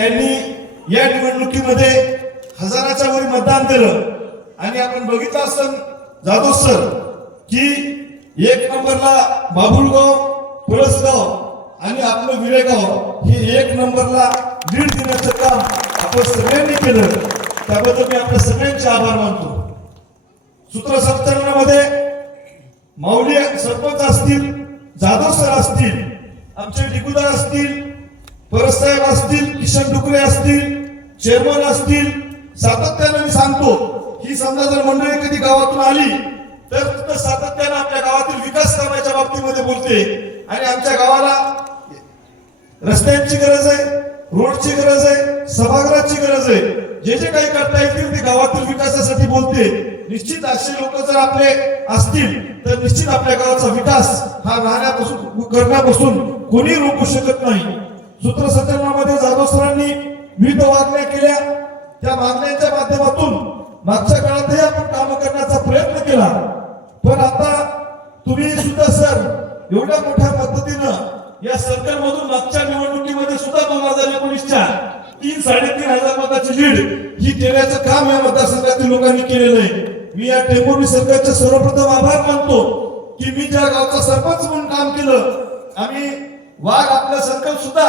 त्यांनी या निवडणुकीमध्ये हजाराच्या वरी मतदान दिलं आणि आपण बघितलं असं जाधव सर की एक नंबरला बाबुलगाव पळसगाव आणि आपलं विरेगाव हे एक नंबरला लीड देण्याचं काम आपण सगळ्यांनी केलं. त्याबद्दल मी आपल्या सगळ्यांचे आभार मानतो. सूत्रसंचालनामध्ये माऊली सरपंच असतील जाधव सर असतील आमचे डिगुदार असतील परसाहेब असतील किशन डुकरे असतील चेअरमन असतील सातत्याने मी सांगतो ही समजा जर मंडळी कधी गावातून आली तर तिथं आपल्या गावातील विकास कामाच्या बाबतीमध्ये बोलते. आणि आमच्या गावाला रस्त्यांची गरज आहे रोडची गरज आहे सभागृहाची गरज आहे. जे जे काही करता येतील ते गावातील विकासासाठी बोलते. निश्चित असे लोक जर आपले असतील तर निश्चित आपल्या गावाचा विकास हा राहण्यापासून करण्यापासून कोणी रोखू शकत नाही. सूत्रसंचलनामध्ये जाधव सरांनी विविध मागण्या केल्या. त्या मागण्यांच्या माध्यमातून मागच्या काळातही आपण काम करण्याचा प्रयत्न केला. पण आता तुम्ही सुद्धा सर एवढ्या मोठ्या पद्धतीनं या सरकारमधून मागच्या निवडणुकीमध्ये सुद्धा दोन हजार एकोणीसच्या तीन साडेतीन हजार मताची लीड ही देण्याचं काम या मतदारसंघातील लोकांनी केलेलं आहे. मी या टेंभुर्णी सरकारचे सर्वप्रथम आभार मानतो की मी ज्या गावचा सरपंच म्हणून काम केलं आम्ही वाघ आपलं सर्कल सुद्धा.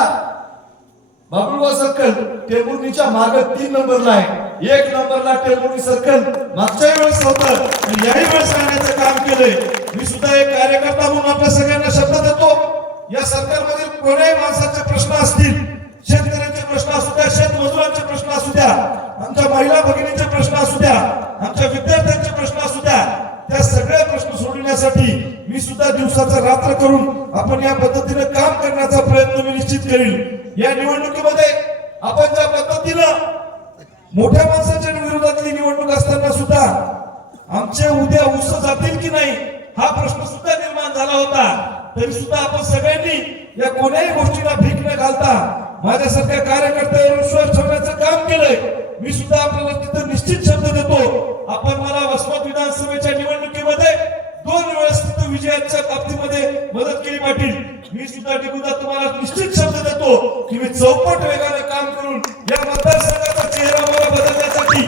बाबुळगाव सर्कल टेंबुर्णीच्या माग तीन नंबरला आहे. एक नंबरला टेंबुर्णी सर्कल. मागच्या वेळेस होतं आणि याही वेळेस सांगण्याचं काम केलंय. मी सुद्धा एक कार्यकर्ता म्हणून आपल्या सगळ्यांना शब्द देतो. या सरकारमधील कोण्याही माणसाचे प्रश्न असतील पद्धतीनं काम करण्याचा प्रयत्न मी निश्चित करील. या निवडणुकीमध्ये आपण ज्या पद्धतीनं मोठ्या माणसाच्या विरोधातली निवडणूक असताना सुद्धा आमचे उद्या उस जातील की नाही हा प्रश्न सुद्धा निर्माण झाला होता. तरी सुद्धा आपण सगळ्यांनी या कोण्याही गोष्टीला भीक न घालता माझ्यासारख्या कार्यकर्त्यावर विश्वास ठेवण्याचं काम केलंय. मी सुद्धा आपल्याला तिथं निश्चित शब्द देतो. आपण मला वसमत विधानसभेच्या निवडणुकीमध्ये मी सुद्धा निगुदा तुम्हाला निश्चित शब्द देतो की मी चौपट वेगाने काम करून या मतदारसंघाचा चेहरा मला बदलण्यासाठी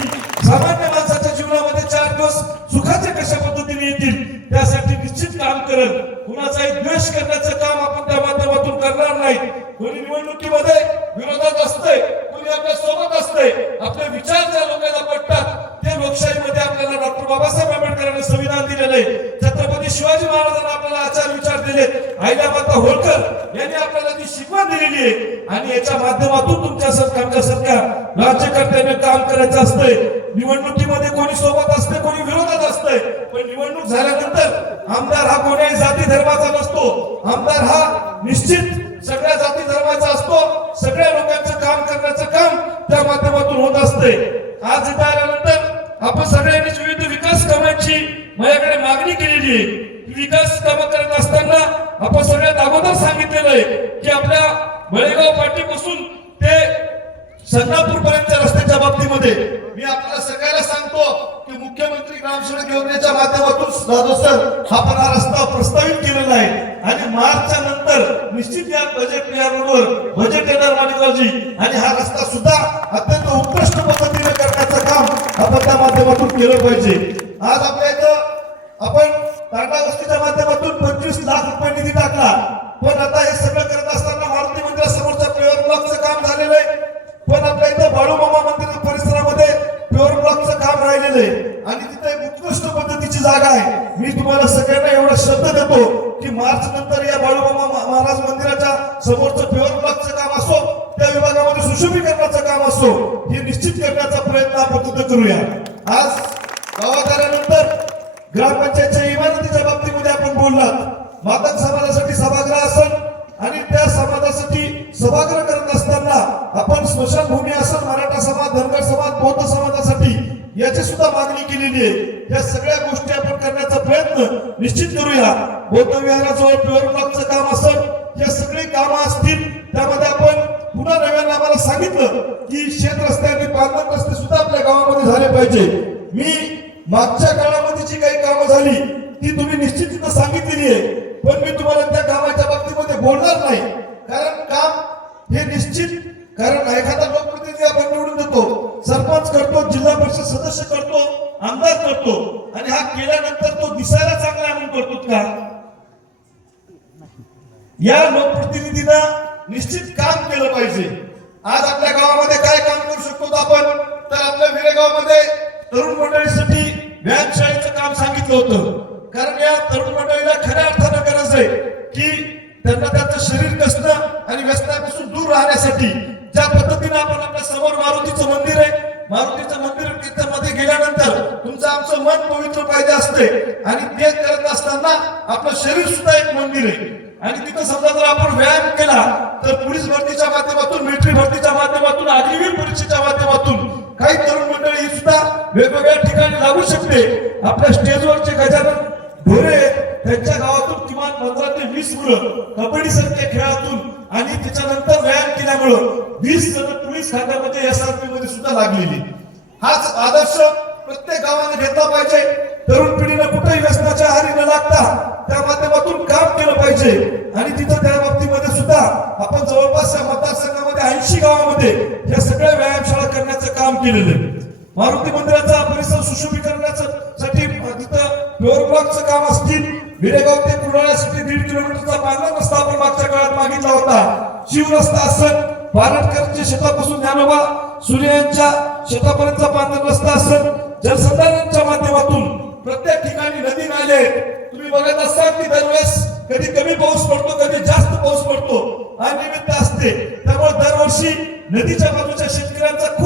सामान्य माणसाच्या जीवनामध्ये चार दिवस सुखाचे कशा पद्धतीने येतील त्यासाठी निश्चित काम करत कुणाचाही द्वेष करण्याचं काम आपण त्या माध्यमातून करणार नाही. कोणी निवडणुकीमध्ये विरोधात असतंय कोणी आपल्यासोबत असतंय आपले विचार ज्या लोकांना पटतात ते लोकशाहीमध्ये आपल्याला डॉक्टर बाबासाहेब आंबेडकरांनी संविधान दिलेलं आहे. आईलामाता होळकर यांनी आपल्याला ती शिकवण दिलेली आहे आणि याच्या माध्यमातून तुमच्या सरकारच्या राज्यकर्त्याने काम करायचं असतंय. निवडणुकीमध्ये कोणी सोबत असते कोणी विरोधात असतंय. पण निवडणूक झाल्यानंतर आमदार हा कोणाही जाती धर्माचा नसतो. आमदार हा निश्चित सगळ्या जाती धर्माचा असतो. सगळ्या लोकांचं काम करण्याचं काम त्या माध्यमातून होत असते आज इथं आल्यानंतर आपण सगळ्यांनीच विविध विकास कामांची माझ्याकडे मागणी केलेली आहे. विकास कामं करत असताना आपण सगळ्यात अगोदर सांगितलेलं आहे की आपल्या बळेगाव पाटीपासून ते संग्रापूर पर्यंतच्या रस्त्याच्या बाबतीमध्ये मी आपल्याला सगळ्याला सांगतो की मुख्यमंत्री ग्राम सडक योजनेच्या माध्यमातून जाधव सर पण हा रस्ता प्रस्तावित केलेला आहे. आणि मार्चच्या नंतर निश्चित या बजेट या रोडवर बजेट येणार माणिकरावजी. आणि हा रस्ता सुद्धा अत्यंत उत्कृष्ट पद्धतीने करण्याचं काम आपण त्या माध्यमातून केलं पाहिजे. आज आपल्या इथं आपण तांडा वस्तीच्या माध्यमातून पंचवीस लाख रुपये निधी टाकला. पण आता हे सगळं करत असताना मारुती मंदिरासमोरच्या प्युअर ब्लॉकचं काम झालेलं आहे. पण आपल्या इथं बाळूमामा मंदिर परिसरामध्ये प्युअर ब्लॉकचं काम राहिलेलं आहे. आणि तिथे उत्कृष्ट पद्धतीची जागा आहे. मी तुम्हाला सगळ्यांना एवढा शब्द देतो की मार्च नंतर या बाळूमामा महाराज मंदिराच्या समोरचं प्युअर ब्लॉकचं काम असो त्या विभागामध्ये सुशोभीकरणाचं काम असो हे निश्चित करण्याचा प्रयत्न आपण तिथं करूया. आज गावात ग्रामपंचायतच्या बोललात मातक समाजासाठी सभागृह असेल आणि त्या समाजासाठी सभागृह करत असताना आपण स्मशानभूमी असेल मराठा समाज धनगर समाज बौद्ध समाजासाठी याची सुद्धा मागणी केलेली आहे. या सगळ्या गोष्टी आपण करण्याचा प्रयत्न निश्चित करूया. बौद्ध विहाराजवळ प्युअर ब्लॉकचं काम असेल या सगळी कामं असतील त्यामध्ये आपण पुन्हा नव्यानं आम्हाला सांगितलं की शेत रस्ते आणि पांढर रस्ते सुद्धा आपल्या गावामध्ये झाले पाहिजे. मी मागच्या काळामध्ये जी काही कामं झाली ती तुम्ही निश्चित सांगितलेली आहे. पण मी तुम्हाला त्या कामाच्या बाबतीमध्ये बोलणार नाही. कारण काम हे निश्चित कारण एखादा लोकप्रतिनिधी आपण निवडून देतो सरपंच करतो जिल्हा परिषद सदस्य करतो आमदार करतो आणि हा केल्यानंतर तो दिसायला चांगला आनंद करतो का? या लोकप्रतिनिधींना निश्चित काम केलं पाहिजे. आज आपल्या गावामध्ये काय काम करू शकतो आपण? तर आपल्या विरेगावमध्ये तरुण मंडळीसाठी व्यायामशाळेचं काम सांगितलं होतं. कारण या तरुण मंडळी आणि व्यसनापासून दूर राहण्यासाठी ज्या पद्धतीने आपण आपल्यासमोर मारुतीचं मंदिर आहे मारुतीचं मंदिरमध्ये गेल्यानंतर तुमचं आमचं मन पवित्र पाहिजे असते आणि ते करत असताना आपलं शरीर सुद्धा एक मंदिर आहे. आणि तिथं समजा जर आपण व्यायाम केला तर पोलीस भरतीच्या माध्यमातून मिलिटरी भरतीच्या माध्यमातून अग्निवीर परीक्षेच्या माध्यमातून काही तरुण मंडळी ही सुद्धा वेगवेगळ्या ठिकाणी लागू शकते. आपल्या स्टेजवरचे गजानन ढोरे त्यांच्या गावातून किमान पंधरा ते वीस मुलं कबड्डी सारख्या खेळातून आणि त्याच्यानंतर व्यायाम केल्यामुळं वीस जण पोलीस खात्यामध्ये एस आर पी मध्ये सुद्धा लागलेली. हाच आदर्श प्रत्येक गावाने घेतला पाहिजे. तरुण पिढीने कुठेही व्यसनाच्या आहारी न लागता त्या माध्यमातून काम केलं पाहिजे. आणि तिथं त्या बाबतीमध्ये सुद्धा आपण जवळपास या मतदारसंघामध्ये ऐंशी गावामध्ये या सगळ्या व्यायामशाळा करण्याचं काम केलेलं आहे. मारुती मंदिराचा परिसर सुशोभीकरणाचं साठी तिथं प्युअर ब्लॉकचं काम असतील. विरेगाव ते कुडाळ्यासाठी दीड किलोमीटरचा बांधला रस्ता आपण मागच्या काळात मागितला होता. शिवरस्ता असत पालटकरच्या शेतापासून ज्ञानोबा सूर्य यांच्या शेतापर्यंतचा पांढरा रस्ता असत जलसंधारणाच्या माध्यमातून प्रत्येक ठिकाणी नदी नाले. तुम्ही बघत असाल की दरवेळेस कधी कमी पाऊस पडतो कधी जास्त पाऊस पडतो. अनियमितता असते. त्यामुळे दरवर्षी नदीच्या बाजूच्या शेतकऱ्यांचा खूप